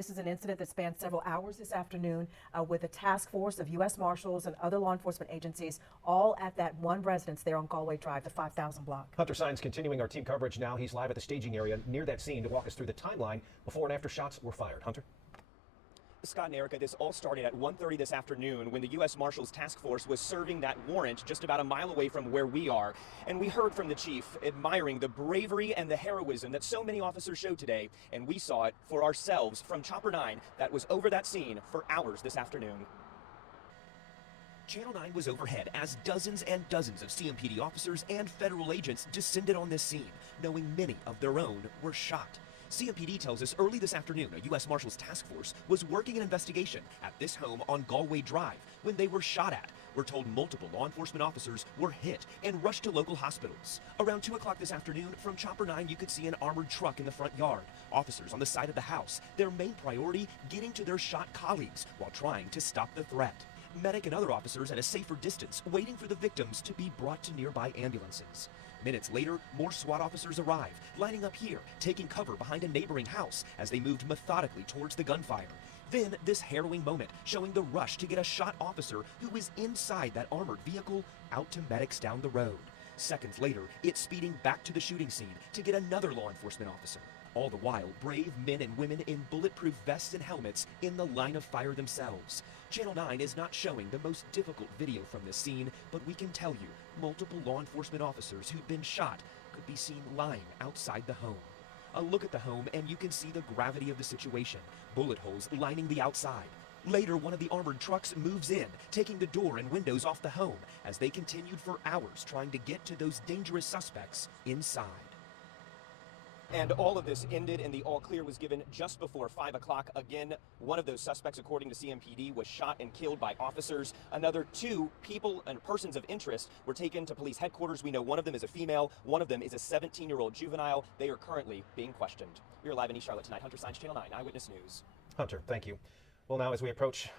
This is an incident that spanned several hours this afternoon with a task force of U.S. Marshals and other law enforcement agencies, all at that one residence there on Galway Drive, the 5000 block. Hunter Sines continuing our team coverage now. He's live at the staging area near that scene to walk us through the timeline before and after shots were fired. Hunter? Scott and Erica, this all started at 1:30 this afternoon when the U.S. Marshals Task Force was serving that warrant just about a mile away from where we are. And we heard from the chief admiring the bravery and the heroism that so many officers showed today. And we saw it for ourselves from Chopper 9 that was over that scene for hours this afternoon. Channel 9 was overhead as dozens and dozens of CMPD officers and federal agents descended on this scene, knowing many of their own were shot. CMPD tells us early this afternoon, a U.S. Marshals task force was working an investigation at this home on Galway Drive when they were shot at. We're told multiple law enforcement officers were hit and rushed to local hospitals. Around 2 o'clock this afternoon, from Chopper 9, you could see an armored truck in the front yard. Officers on the side of the house, their main priority, getting to their shot colleagues while trying to stop the threat. Medic and other officers at a safer distance, waiting for the victims to be brought to nearby ambulances. Minutes later, more SWAT officers arrive, lining up here, taking cover behind a neighboring house as they moved methodically towards the gunfire. Then, this harrowing moment, showing the rush to get a shot officer who is inside that armored vehicle out to medics down the road. Seconds later, it's speeding back to the shooting scene to get another law enforcement officer. All the while, brave men and women in bulletproof vests and helmets in the line of fire themselves. Channel 9 is not showing the most difficult video from this scene, but we can tell you, multiple law enforcement officers who've been shot could be seen lying outside the home. A look at the home and you can see the gravity of the situation, bullet holes lining the outside. Later, one of the armored trucks moves in, taking the door and windows off the home as they continued for hours trying to get to those dangerous suspects inside. And all of this ended and the all clear was given just before 5 o'clock. Again, one of those suspects, according to CMPD, was shot and killed by officers. Another 2 people and persons of interest were taken to police headquarters. We know one of them is a female, one of them is a 17-year-old juvenile. They are currently being questioned. We are live in East Charlotte tonight. Hunter Sines, Channel 9 Eyewitness News. Hunter, thank you. Well, now as we approach